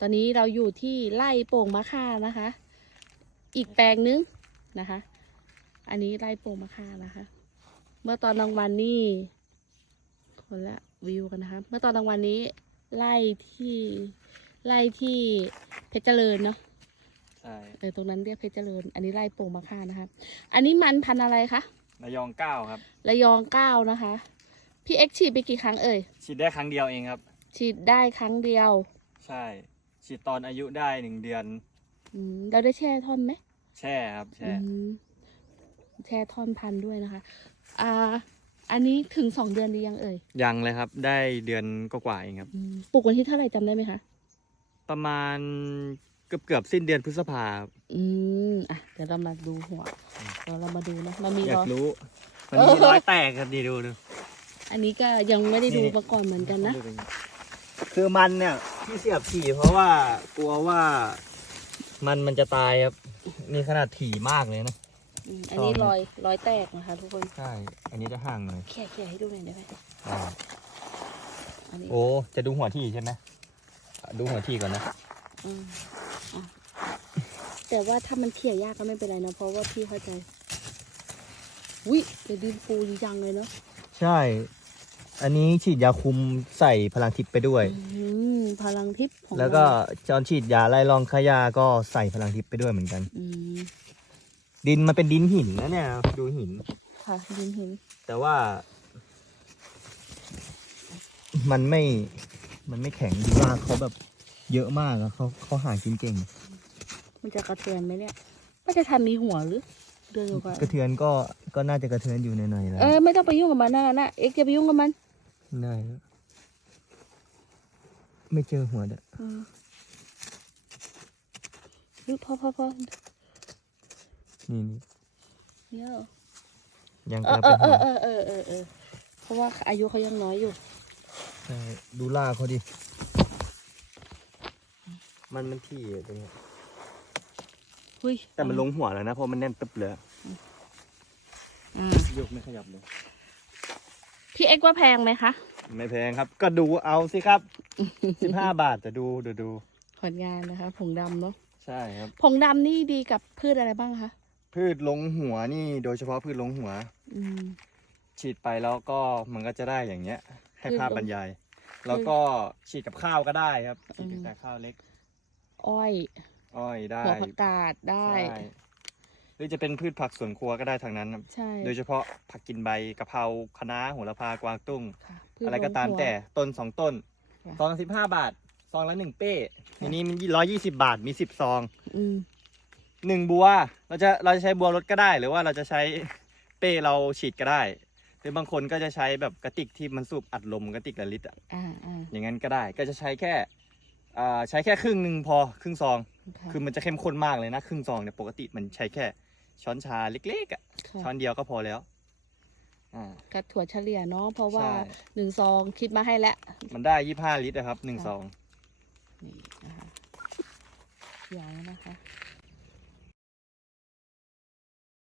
ตอนนี้เราอยู่ที่ไร่โป่งมะค่านะคะ อีกแปลงนึงนะคะ อันนี้ไร่โป่งมะค่านะคะ เมื่อตอนกลางวันนี่คนละวิวกันนะคะ เมื่อตอนกลางวันนี้ไล่ที่ไล่ที่เพชรเจริญเนาะใช่เออตรงนั้นเรียกเพชรเจริญ อันนี้ไร่โป่งมะค่านะคะ อันนี้มันพันธุ์อะไรคะระยองเก้าครับระยองเก้านะคะ พี่เอ็กซ์ฉีดไปกี่ครั้งเอ่ยฉีดได้ครั้งเดียวเองครับ ฉีดได้ครั้งเดียว ใช่ ฉีดตอนอายุได้หนึ่งเดือน อืมเราได้แช่ท่อนไหมแช่ครับแช่อืมแช่ท่อนพันธุ์ด้วยนะคะ อ่า อันนี้ถึงสองเดือนหรือยังเอ่ยยังเลยครับ ได้เดือนก็กว่าๆเองครับ อืมปลูกวันที่เท่าไหร่จำได้ไหมคะ ประมาณเกือบเกือบๆสิ้นเดือนพฤษภาครับอืม อะ เดี๋ยวเรามาดูหัวเดี๋ยวเรามาดูนะ มันมีอยารอกยรู้ มันมีรอยแตกครับดีดูดู อันนี้ก็ยังไม่ได้ดูนี่ มาก่อนเหมือนกันนะดูดิคือมันเนี่ย ที่เสียบถี่เพราะว่ากลัวว่ามันมันจะตายครับ มีขนาดถี่มากเลยนะ อืมอันนี้ตอนรอยรอยแตกนะคะทุกคนใช่ อันนี้จะห่างหน่อยแค่แค่ให้ดูหน่อยได้ไหมอ่าอันนี้โอ้จะดูหัวที่ใช่ไหมอะดูหัวที่ก่อนนะอืมอะแต่ว่าถ้ามันเขี่ยยากก็ไม่เป็นไรนะเพราะว่าพี่เข้าใจอุ้ยเดี๋ยวดินปูจริงจังเลยเนาะใช่ อันนี้ฉีดยาคุมใส่พลังทิพย์ไปด้วย อืม พลังทิพย์ของแล้วก็เราตอนฉีดยาไล่รองขยาก็ใส่พลังทิพย์ไปด้วยเหมือนกัน อืมดินมันเป็นดินหินนะเนี่ย ดูหิน ค่ะดินเห็นแต่ว่า มันไม่ มันไม่แข็งดีว่าเขาแบบเยอะมากอะเขาเขาหากินเก่งมันจะกระเทือนไหมเนี่ยมันจะทันมีหัวหรือเดินอยู่ก่อนกระเทือนก็ก็น่าจะกระเทือนอยู่หน่อยๆแล้วเออไม่ต้องไปยุ่งกับมันนะนะเอ็กซ์จะไปยุ่งกับมัน ได้แล้ว ไม่เจอหัวเด้ออืมเฮ้ยพอพอพอนี่นี่เนี่ยเหรอยังเอกำอลังเอเป็นอหัเอวอเออเออเออเออเพราะว่าอายุเขายังน้อยอยู่ ใช่ดูล่ากเขาดิ มันมันที่อะตรงเนี้ยหุ้ยแต่มันลงหัวแล้วนะเพราะมันแน่นตึ๊บเลยอ่าโยกไม่ขยับเลย พี่เอ็กซ์ว่าแพงไหมคะ ไม่แพงครับ ก็ดูเอาสิครับสิบห้าบาทแต่ดูดูดูผลงานนะคะ ผงดำเนาะใช่ครับ ผงดำนี่ดีกับพืชอะไรบ้างคะ พืชลงหัวนี่โดยเฉพาะพืชลงหัว อืม ฉีดไปแล้วก็มันก็จะได้อย่างเงี้ย ให้พืชภาพลงบรรยาย แล้วก็ฉีดกับข้าวก็ได้ครับฉีดอืมกับข้าวเล็ก อ้อย อ้อยได้หัวผักกาดได้ใช่หรือจะเป็นพืชผักสวนครัวก็ได้ทางนั้นครับใช่ โดยเฉพาะผักกินใบกะเพราคะน้าโหระพากวางตุ้งค่ะพืช อะไรก็ตามลงหัวแต่ต้นสองต้นค่ะซองสิบห้าบาท ซองละหนึ่งเป้ค่ะอันนี้มันร้อยยี่สิบาทมีสิบซองอืมหนึ่งบัว เราจะเราจะใช้บัวรถก็ได้ หรือว่าเราจะใช้เป้เราฉีดก็ได้หรือบางคนก็จะใช้แบบกระติกที่มันสูบอัดลมกระติกละลิตรอะอ่าอ่าอย่างนั้นก็ได้ก็จะใช้แค่อ่าใช้แค่ครึ่งหนึ่งพอครึ่งซองค่ะคือมันจะเข้มข้นมากเลยนะ ครึ่งซองเนี่ยปกติมันใช้แค่ช้อนชาเล็กๆอะค่ะช้อนเดียวก็พอแล้ว อ่า กับถั่วเฉลี่ยเนาะเพราะว่าใช่ หนึ่งซองคิดมาให้แล้ว มันได้ยี่ห้าลิตรนะครับหนึ่งค่ะ ซอง นี่นะคะเดี๋ยวนะคะ